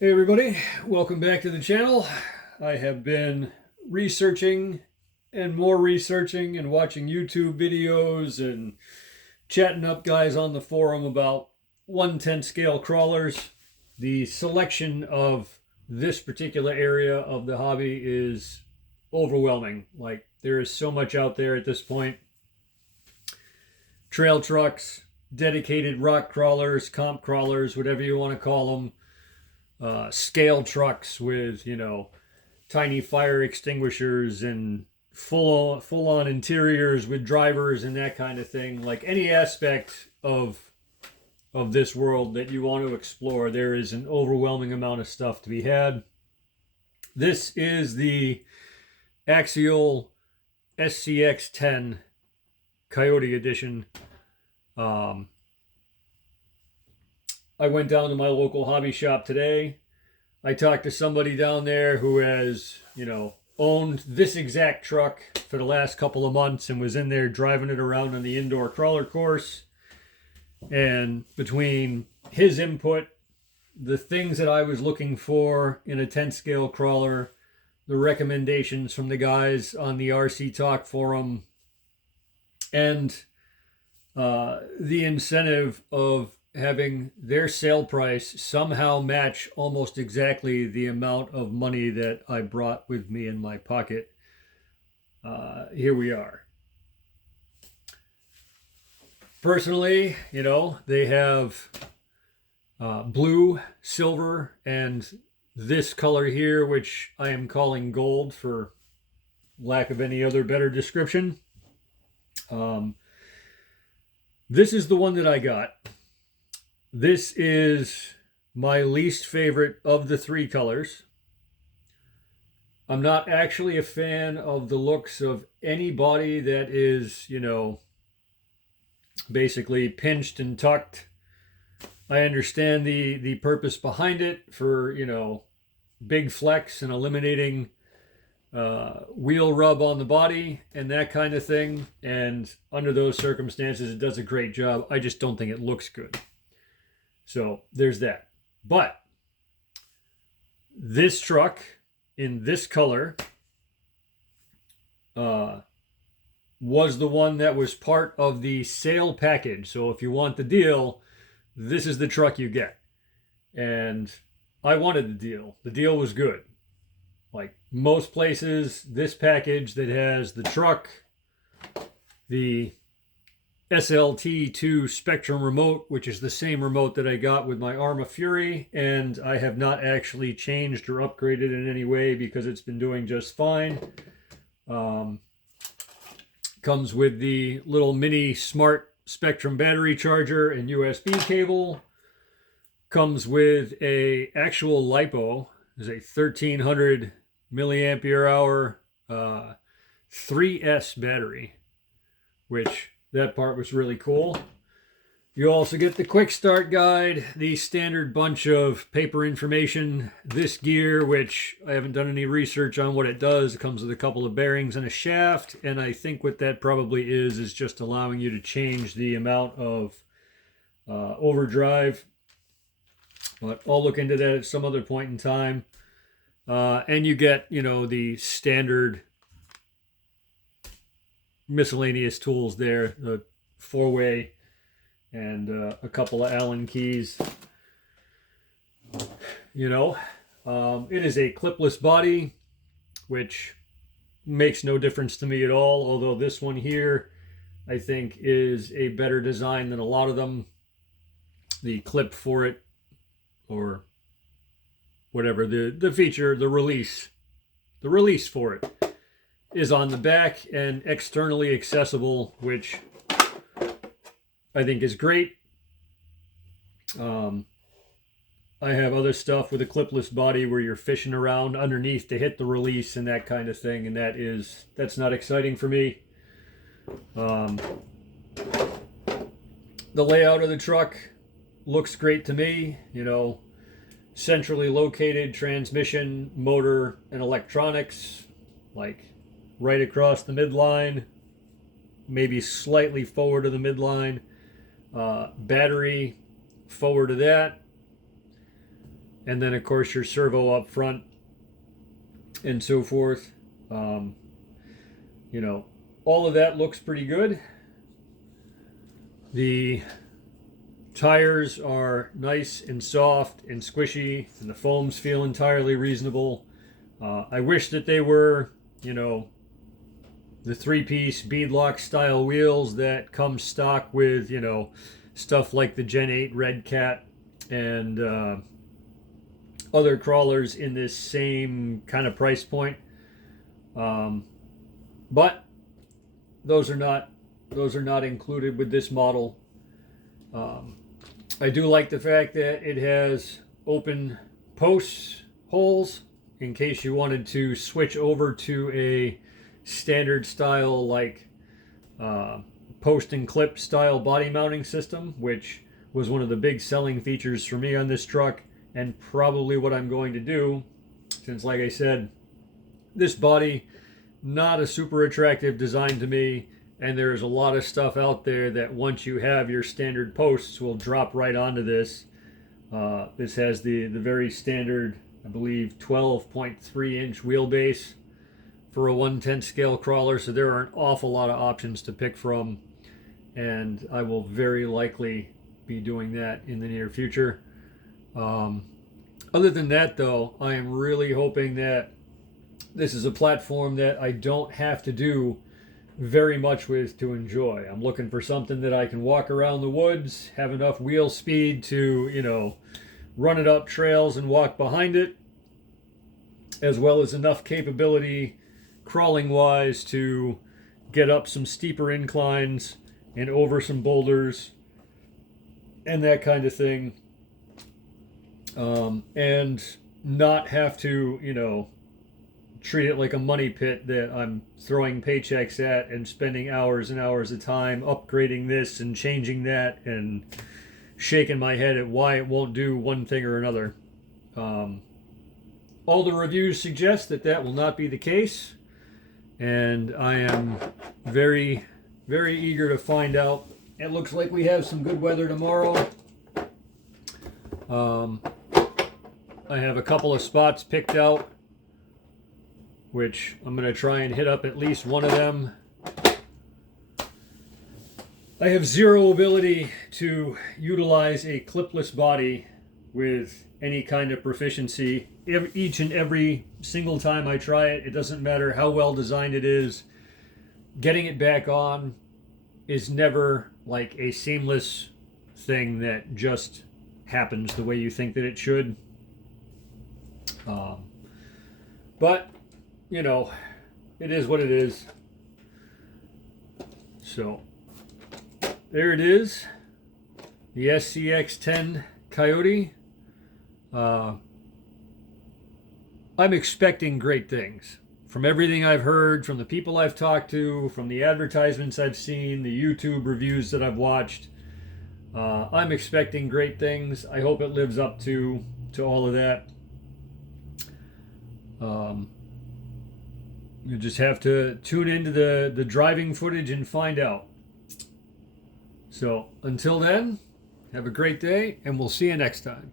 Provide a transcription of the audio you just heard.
Hey everybody, welcome back to the channel. I have been researching and more researching and watching YouTube videos and chatting up guys on the forum about 1/10 scale crawlers. The selection of this particular area of the hobby is overwhelming. Like, there is so much out there at this point. Trail trucks, dedicated rock crawlers, comp crawlers, whatever you want to call them. Scale trucks with, tiny fire extinguishers and full on interiors with drivers and that kind of thing. Like, any aspect of this world that you want to explore, there is an overwhelming amount of stuff to be had. This is the Axial SCX10 Coyote edition. I went down to my local hobby shop today. I talked to somebody down there who has, owned this exact truck for the last couple of months and was in there driving it around on the indoor crawler course. And between his input, the things that I was looking for in a 10 scale crawler, the recommendations from the guys on the RC Talk forum, and the incentive of having their sale price somehow match almost exactly the amount of money that I brought with me in my pocket. Here we are. Personally, they have blue, silver, and this color here, which I am calling gold for lack of any other better description. This is the one that I got. This is my least favorite of the three colors. I'm not actually a fan of the looks of any body that is, basically pinched and tucked. I understand the purpose behind it for, big flex and eliminating wheel rub on the body and that kind of thing. And under those circumstances, it does a great job. I just don't think it looks good. So there's that. But this truck in this color was the one that was part of the sale package. So if you want the deal, this is the truck you get. And I wanted the deal. The deal was good. Like most places, this package that has the truck, the SLT2 Spectrum remote, which is the same remote that I got with my Arma Fury, and I have not actually changed or upgraded in any way because it's been doing just fine. Comes with the little mini smart Spectrum battery charger and USB cable. Comes with a actual LiPo. There's a 1300 milliampere hour 3S battery, which that part was really cool. You also get the quick start guide, the standard bunch of paper information. This gear, which I haven't done any research on what it does, it comes with a couple of bearings and a shaft, and I think what that probably is just allowing you to change the amount of overdrive. But I'll look into that at some other point in time. And you get, the standard miscellaneous tools there, the 4-way and a couple of Allen keys. It is a clipless body, which makes no difference to me at all, although this one here I think is a better design than a lot of them. The clip for it, or whatever, the feature, the release for it is on the back and externally accessible, which I think is great. I have other stuff with a clipless body where you're fishing around underneath to hit the release and that kind of thing, and that's not exciting for me. The layout of the truck looks great to me. Centrally located transmission, motor, and electronics, like right across the midline, maybe slightly forward of the midline. Battery forward of that. and then of course your servo up front and so forth. You know, all of that looks pretty good. The tires are nice and soft and squishy, and the foams feel entirely reasonable. I wish that they were, you know, the three-piece beadlock style wheels that come stock with, you know, stuff like the Gen 8 Red Cat and other crawlers in this same kind of price point. But those are not included with this model. I do like the fact that it has open post holes in case you wanted to switch over to a standard style, like post and clip style body mounting system, which was one of the big selling features for me on this truck, and probably what I'm going to do, since like I said, this body, not a super attractive design to me, and there's a lot of stuff out there that once you have your standard posts will drop right onto this. This has the very standard, I believe, 12.3 inch wheelbase for a 1/10 scale crawler, so there are an awful lot of options to pick from, and I will very likely be doing that in the near future. Other than that though, I am really hoping that this is a platform that I don't have to do very much with to enjoy. I'm looking for something that I can walk around the woods, have enough wheel speed to, you know, run it up trails and walk behind it, as well as enough capability crawling wise to get up some steeper inclines and over some boulders and that kind of thing, and not have to, you know, treat it like a money pit that I'm throwing paychecks at and spending hours and hours of time upgrading this and changing that and shaking my head at why it won't do one thing or another. All the reviews suggest that that will not be the case, and I am very, very eager to find out. It looks like we have some good weather tomorrow. I have a couple of spots picked out, which I'm going to try and hit up at least one of them. I have zero ability to utilize a clipless body with any kind of proficiency. Each and every single time I try it, it doesn't matter how well designed it is, getting it back on is never like a seamless thing that just happens the way you think that it should. But you know, it is what it is. So there it is, the SCX10 Coyote. I'm expecting great things from everything I've heard, from the people I've talked to, from the advertisements I've seen, the YouTube reviews that I've watched. I'm expecting great things. I hope it lives up to all of that. You just have to tune into the driving footage and find out. So until then, have a great day, and we'll see you next time.